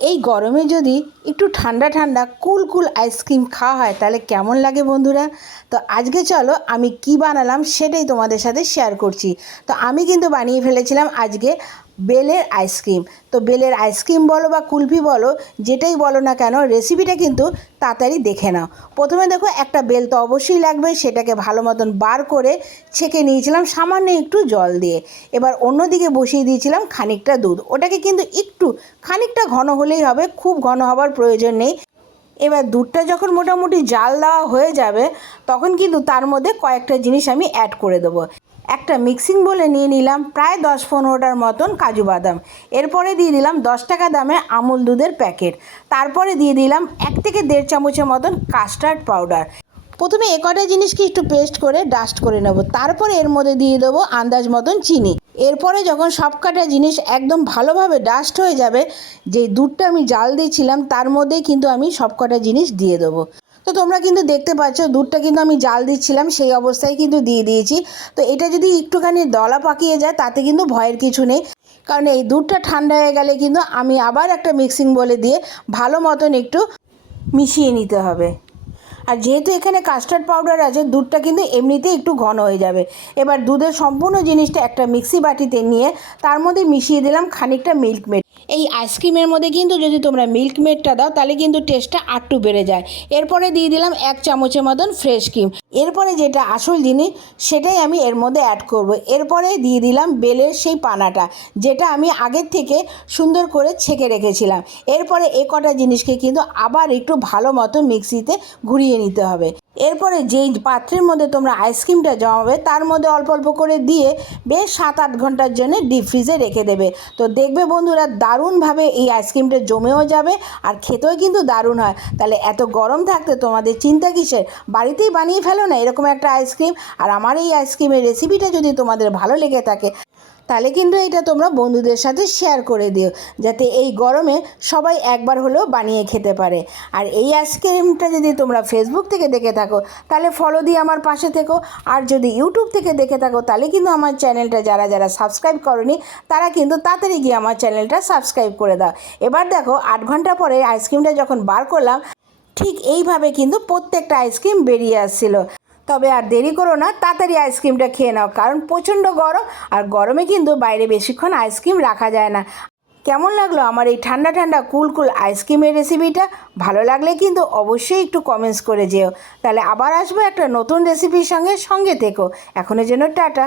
এই গরমে যদি একটু ঠান্ডা ঠান্ডা কুল কুল আইসক্রিম খাওয়া হয় তাহলে কেমন লাগে বন্ধুরা। তো আজকে চলো আমি কি বানালাম সেটাই তোমাদের সাথে শেয়ার করছি। তো আমি কিন্তু বানিয়ে ফেলেছিলাম আজকে বেলের আইসক্রিম। তো বেলের আইসক্রিম বলো বা কুলফি বলো, যেটাই বলো না কেন, রেসিপিটা কিন্তু তাড়াতাড়ি দেখে নাও। প্রথমে দেখো, একটা বেল তো অবশ্যই লাগবে, সেটাকে ভালো মতন বার করে ছেঁকে নিয়েছিলাম সামান্য একটু জল দিয়ে। এবার অন্যদিকে বসিয়ে দিয়েছিলাম খানিকটা দুধ, ওটাকে কিন্তু একটু খানিকটা ঘন হলেই হবে, খুব ঘন হবার প্রয়োজন নেই। এবার দুধটা যখন মোটামুটি জাল দেওয়া হয়ে যাবে তখন কিন্তু তার মধ্যে কয়েকটা জিনিস আমি অ্যাড করে দেবো। একটা মিক্সিং বলে নিয়ে নিলাম প্রায় 10-15টার মতন কাজু বাদাম। এরপরে দিয়ে দিলাম 10 টাকা দামে আমুল দুধের প্যাকেট। তারপরে দিয়ে দিলাম 1 থেকে 1.5 চামচের মতন কাস্টার্ড পাউডার। প্রথমে এ কটা জিনিসকে একটু পেস্ট করে ডাস্ট করে নেব, তারপরে এর মধ্যে দিয়ে দেবো আন্দাজ মতন চিনি। এরপরে যখন সব কটা জিনিস একদম ভালোভাবে ডাস্ট হয়ে যাবে, যে দুধটা আমি জাল দিয়েছিলাম তার মধ্যেই কিন্তু আমি সব কটা জিনিস দিয়ে দেবো। তো তোমরা কিন্তু দেখতে পাচ্ছ দুধটা কিন্তু আমি জাল দিচ্ছিলাম সেই অবস্থায় কিন্তু দিয়ে দিয়েছি। তো এটা যদি একটুখানি দলা পাকিয়ে যায় তাতে কিন্তু ভয়ের কিছু নেই, কারণ এই দুধটা ঠান্ডা হয়ে গেলে কিন্তু আমি আবার একটা মিক্সিং বলে দিয়ে ভালো মতন একটু মিশিয়ে নিতে হবে। আর যেহেতু এখানে কাস্টার্ড পাউডার আছে, দুধটা কিন্তু এমনিতেই একটু ঘন হয়ে যাবে। এবার দুধের সম্পূর্ণ জিনিসটা একটা মিক্সি বাটিতে নিয়ে তার মধ্যে মিশিয়ে দিলাম খানিকটা মিল্ক মেড। এই আইসক্রিমের মধ্যে কিন্তু যদি তোমরা মিল্ক মেডটা দাও তাহলে কিন্তু টেস্টটা আরটু বেড়ে যায়। এরপরে দিয়ে দিলাম 1 চামচের মতন ফ্রেশ ক্রিম। এরপরে যেটা আসল জিনিস সেটাই আমি এর মধ্যে অ্যাড করব। এরপরে দিয়ে দিলাম বেলের সেই পানাটা, যেটা আমি আগের থেকে সুন্দর করে ছেঁকে রেখেছিলাম। এরপরে এ কটা জিনিসকে কিন্তু আবার একটু ভালো মতো মিক্সিতে ঘুরিয়ে নিতে হবে। এরপরে যেই পাত্রের মধ্যে তোমরা আইসক্রিমটা জমাবে তার মধ্যে অল্প অল্প করে দিয়ে বেশ 7-8 ঘন্টার জন্য ডিপ ফ্রিজে রেখে দেবে। তো দেখবে বন্ধুরা, দারুণভাবে এই আইসক্রিমটা জমেও যাবে আর খেতেও কিন্তু দারুণ হয়। তাহলে এত গরম থাকতে তোমাদের চিন্তা কিসের, বাড়িতেই বানিয়ে ফেলো না এরকম একটা আইসক্রিম। আর আমার এই আইসক্রিমের রেসিপিটা যদি তোমাদের ভালো লেগে থাকে তাহলে কিন্তু এটা তোমরা বন্ধুদের সাথে শেয়ার করে দিও, যাতে এই গরমে সবাই একবার হলেও বানিয়ে খেতে পারে। আর এই আইসক্রিমটা যদি তোমরা ফেসবুক থেকে দেখে থাকো তাহলে ফলো দিয়ে আমার পাশে থেকো, আর যদি ইউটিউব থেকে দেখে থাকো তাহলে কিন্তু আমার চ্যানেলটা যারা যারা সাবস্ক্রাইব করনি তারা কিন্তু তাড়াতাড়ি গিয়ে আমার চ্যানেলটা সাবস্ক্রাইব করে দাও। এবার দেখো 8 ঘন্টা পরে আইসক্রিমটা যখন বার করলাম ঠিক এইভাবে কিন্তু প্রত্যেকটা আইসক্রিম বেরিয়ে আসছিল। তবে আর দেরি করো না, তাড়াতাড়ি আইসক্রিমটা খেয়ে নাও, কারণ প্রচণ্ড গরম, আর গরমে কিন্তু বাইরে বেশিক্ষণ আইসক্রিম রাখা যায় না। কেমন লাগলো আমার এই ঠান্ডা ঠান্ডা কুল কুল আইসক্রিমের রেসিপিটা? ভালো লাগলে কিন্তু অবশ্যই একটু কমেন্টস করে যেও। তাহলে আবার আসবো একটা নতুন রেসিপির সঙ্গে থেকো। এখনের জন্য টাটা।